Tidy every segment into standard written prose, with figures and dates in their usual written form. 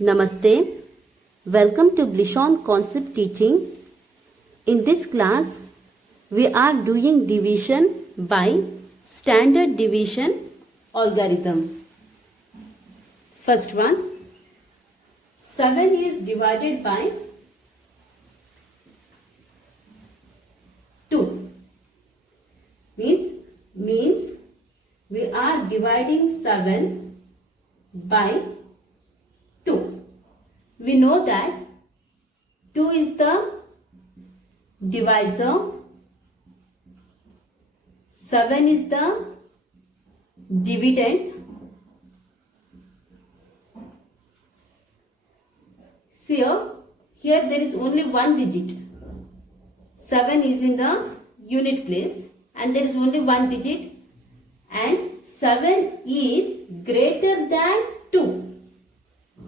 Namaste. Welcome to Blishon Concept Teaching. In this class, we are doing division by standard division algorithm. First one, 7 is divided by 2. Means we are dividing 7 by 2. We know that 2 is the divisor, 7 is the dividend. See here there is only one digit. 7 is in the unit place and there is only one digit, and 7 is greater than 2.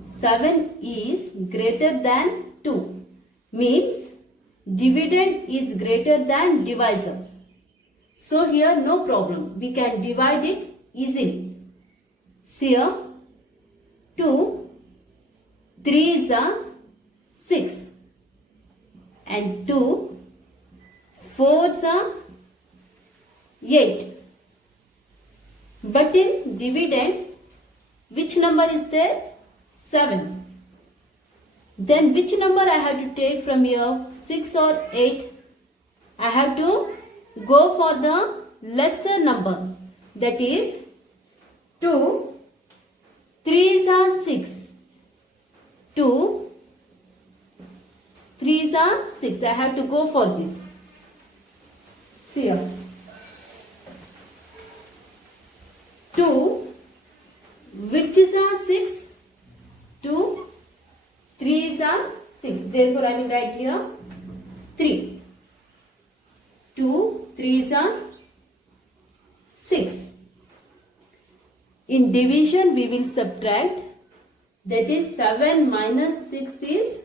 7 is greater than 2 means dividend is greater than divisor. So here no problem, we can divide it easily. See here 2, 3 is a 6 and 2, 4 is a 8. But in dividend, which number is there? 7. Then which number I have to take from here? 6 or 8? I have to go for the lesser number. That is 2. 3s are 6. 2. 3s are 6. I have to go for this. See here. 2. Which is a 6? 2, 3 is a 6. Therefore, I will write here 3. 2, 3 is a 6. In division, we will subtract. That is 7 minus 6 is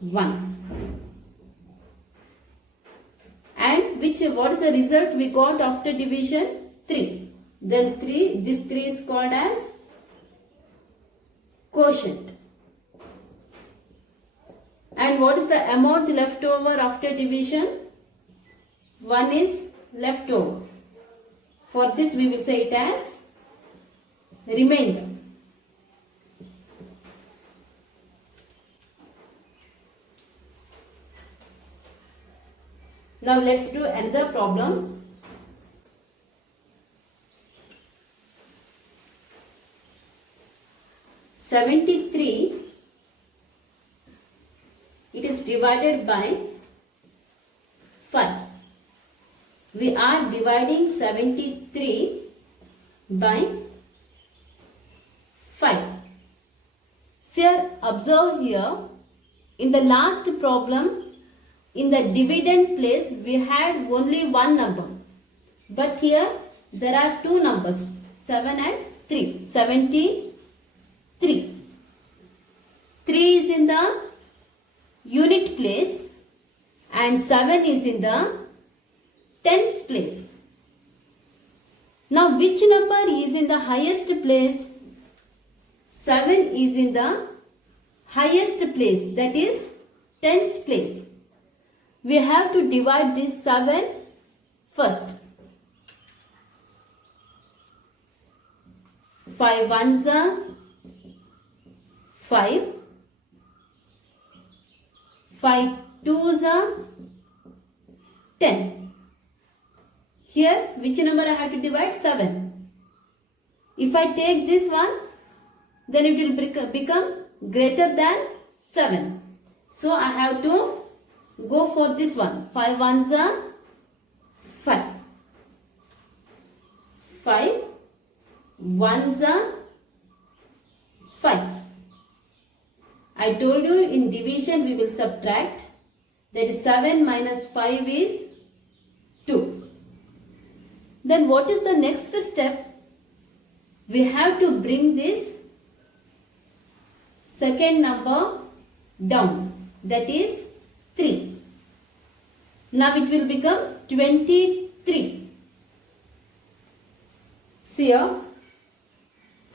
1. And what is the result we got after division? 3. Then this 3 is called as quotient. And what is the amount left over after division? 1 is left over. For this we will say it as remainder. Now let's do another problem. $73, it is divided by 5. We are dividing 73 by 5. Sir, observe here, in the last problem, in the dividend place, we had only one number. But here, there are two numbers, 7 and 3. 73. 3 is in the unit place and 7 is in the tens place. Now which number is in the highest place? 7 is in the highest place, that is tens place. We have to divide this 7 first. 5 ones are 5. 5 twos are 10. Here, which number I have to divide? 7. If I take this one, then it will become greater than 7. So I have to go for this one. 5 ones are 5. 5 ones are 5. I told you in division we will subtract. That is 7 minus 5 is 2. Then what is the next step? We have to bring this second number down. That is 3. Now it will become 23. See here.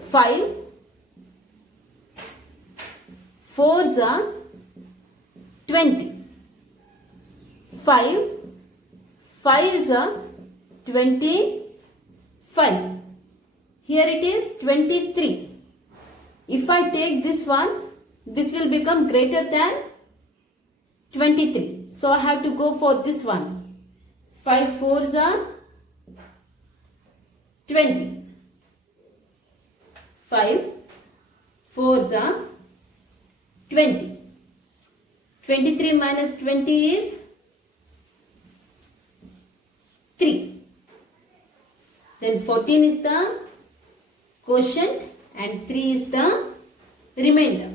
5 4s are 20. 5. 5s are 25. Here it is 23. If I take this one, this will become greater than 23. So I have to go for this one. 5 4s are 20. 5 4s are 20. 23 minus 20 is 3. Then 14 is the quotient and 3 is the remainder.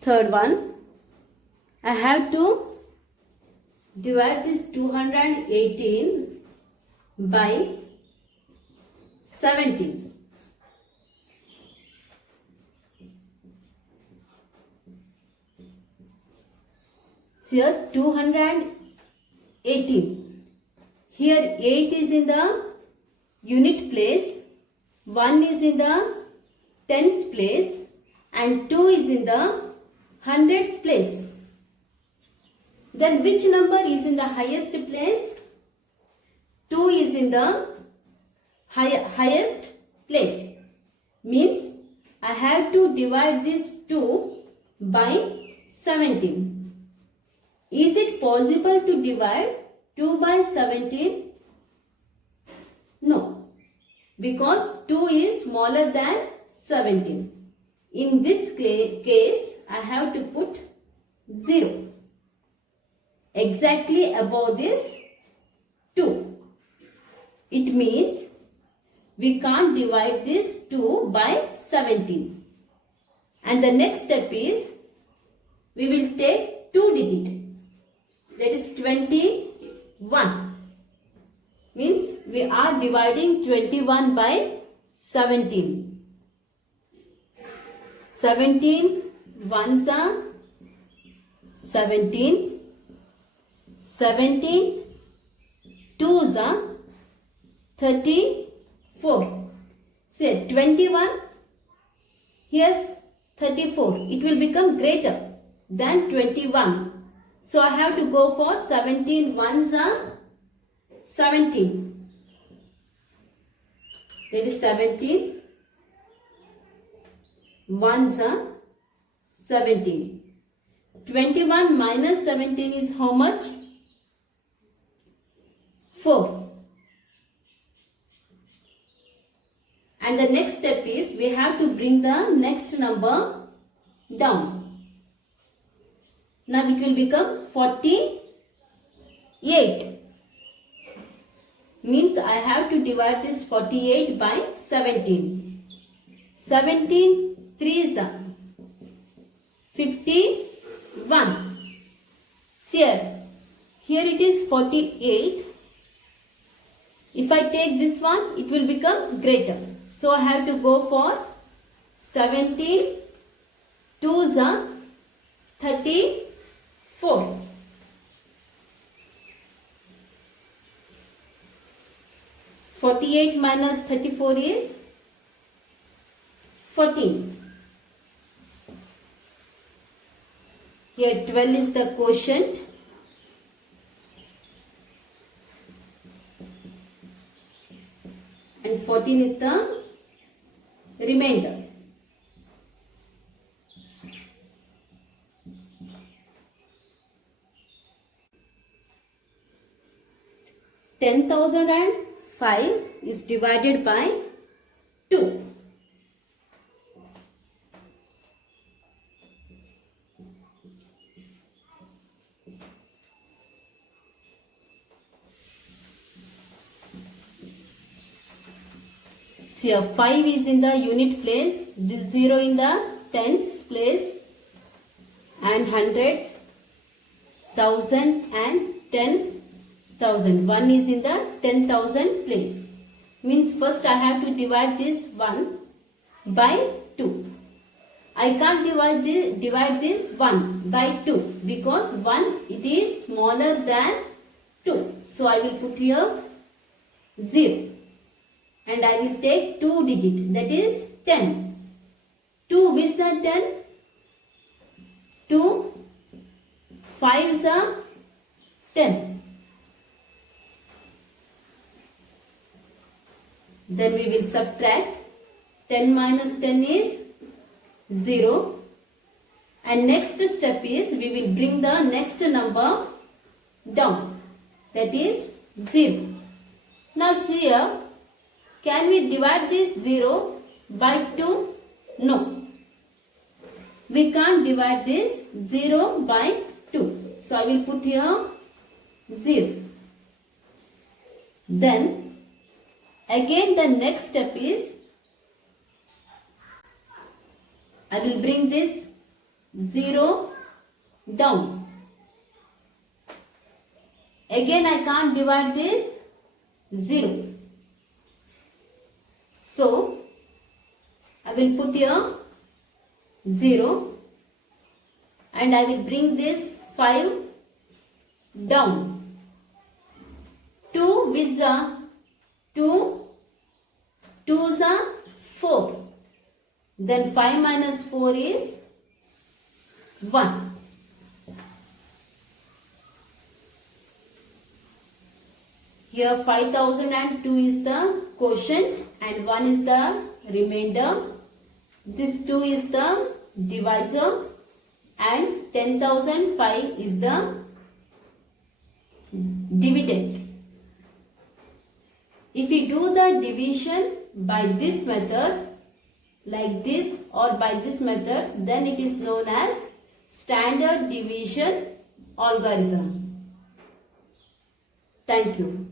Third one, I have to divide this 218 by 17. Here 218. Here 8 is in the unit place, 1 is in the tens place and 2 is in the hundreds place. Then which number is in the highest place? 2 is in the highest place. Means I have to divide this 2 by 17. Is it possible to divide 2 by 17? No, because 2 is smaller than 17. In this case, I have to put 0 exactly above this 2. It means we can't divide this 2 by 17. And the next step is we will take 2 digit. That is 21. Means we are dividing 21 by 17. 17 ones are 17. 17 twos are 34. Say 21. Here's 34. It will become greater than 21. So I have to go for 17 ones are 17. That is 17. Ones are 17. 21 minus 17 is how much? 4. And the next step is we have to bring the next number down. Now it will become 48. Means I have to divide this 48 by 17. 17 3s are 51. Here it is 48. If I take this one, it will become greater. So I have to go for 17 2s are 34. 48 minus 34 is 14. Here 12 is the quotient. And 14 is the remainder. $10,005 is divided by 2. See, 5 is in the unit place, this 0 in the tens place, and hundreds, thousand and 10,000. 1 is in the 10,000 place. Means first I have to divide this 1 by 2. I can't divide this 1 by 2 because 1 it is smaller than 2. So I will put here 0. And I will take 2 digit, that is 10. 2 with are 10, 2 5s are 10. Then we will subtract. 10 minus 10 is 0. And next step is we will bring the next number down. That is 0. Now see here. Can we divide this 0 by 2? No. We can't divide this 0 by 2. So I will put here 0. Then again the next step is I will bring this 0 down. Again I can't divide this 0. So I will put here 0 and I will bring this 5 down. 2 with the 2, 2s are 4. Then 5 minus 4 is 1. Here 5002 is the quotient and 1 is the remainder. This 2 is the divisor and 10,005 is the dividend. If we do the division by this method, like this or by this method, then it is known as standard division algorithm. Thank you.